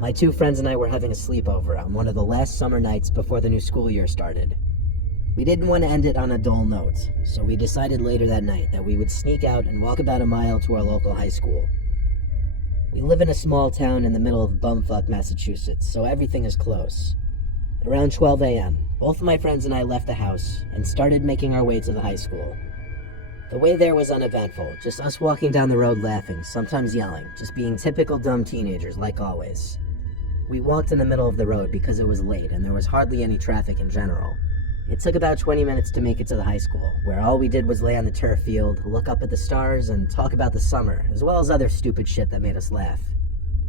My two friends and I were having a sleepover on one of the last summer nights before the new school year started. We didn't want to end it on a dull note, so we decided later that night that we would sneak out and walk about a mile to our local high school. We live in a small town in the middle of bumfuck Massachusetts, so everything is close. Around 12 a.m., both of my friends and I left the house and started making our way to the high school. The way there was uneventful, just us walking down the road laughing, sometimes yelling, just being typical dumb teenagers like always. We walked in the middle of the road because it was late and there was hardly any traffic in general. It took about 20 minutes to make it to the high school, where all we did was lay on the turf field, look up at the stars, and talk about the summer, as well as other stupid shit that made us laugh.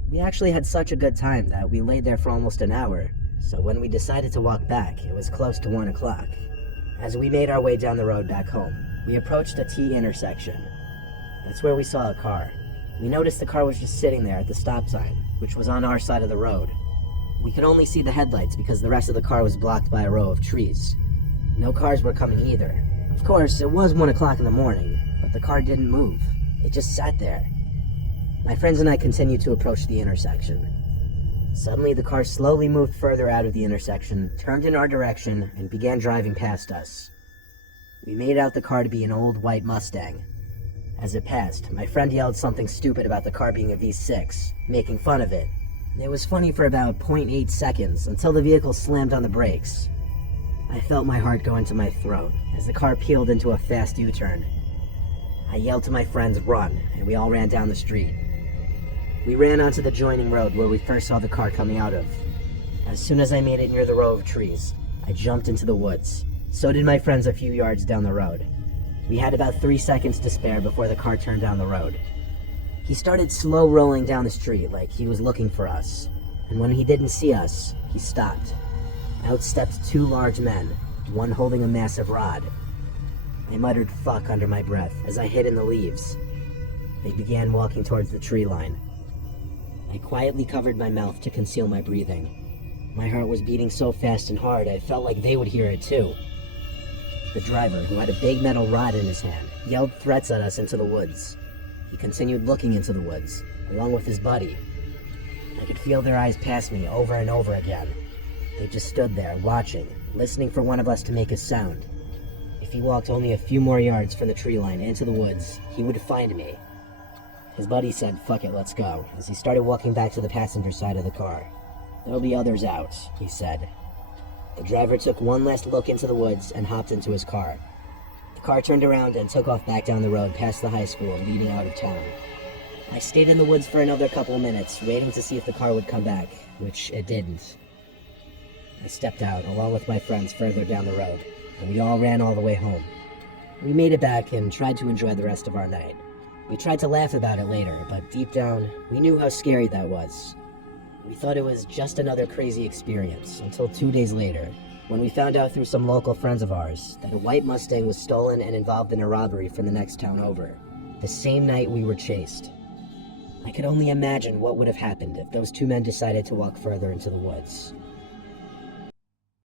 We actually had such a good time that we laid there for almost an hour, so when we decided to walk back, it was close to 1 o'clock. As we made our way down the road back home, we approached a T intersection. That's where we saw a car. We noticed the car was just sitting there at the stop sign, which was on our side of the road. We could only see the headlights because the rest of the car was blocked by a row of trees. No cars were coming either. Of course, it was 1 o'clock in the morning, but the car didn't move. It just sat there. My friends and I continued to approach the intersection. Suddenly, the car slowly moved further out of the intersection, turned in our direction, and began driving past us. We made out the car to be an old white Mustang. As it passed, my friend yelled something stupid about the car being a V6, making fun of it. It was funny for about 0.8 seconds until the vehicle slammed on the brakes. I felt my heart go into my throat as the car peeled into a fast U-turn. I yelled to my friends, "Run," and we all ran down the street. We ran onto the adjoining road where we first saw the car coming out of. As soon as I made it near the row of trees, I jumped into the woods. So did my friends a few yards down the road. We had about 3 seconds to spare before the car turned down the road. He started slow rolling down the street like he was looking for us, and when he didn't see us, he stopped. Out stepped 2 large men, one holding a massive rod. I muttered "fuck" under my breath as I hid in the leaves. They began walking towards the tree line. I quietly covered my mouth to conceal my breathing. My heart was beating so fast and hard I felt like they would hear it too. The driver, who had a big metal rod in his hand, yelled threats at us into the woods. He continued looking into the woods, along with his buddy. I could feel their eyes pass me over and over again. They just stood there, watching, listening for one of us to make a sound. If he walked only a few more yards from the tree line into the woods, he would find me. His buddy said, "Fuck it, let's go," as he started walking back to the passenger side of the car. "There'll be others out," he said. The driver took one last look into the woods and hopped into his car. The car turned around and took off back down the road past the high school, leading out of town. I stayed in the woods for another couple of minutes, waiting to see if the car would come back, which it didn't. I stepped out, along with my friends, further down the road, and we all ran all the way home. We made it back and tried to enjoy the rest of our night. We tried to laugh about it later, but deep down, we knew how scary that was. We thought it was just another crazy experience, until 2 days later, when we found out through some local friends of ours that a white Mustang was stolen and involved in a robbery from the next town over, the same night we were chased. I could only imagine what would have happened if those 2 men decided to walk further into the woods.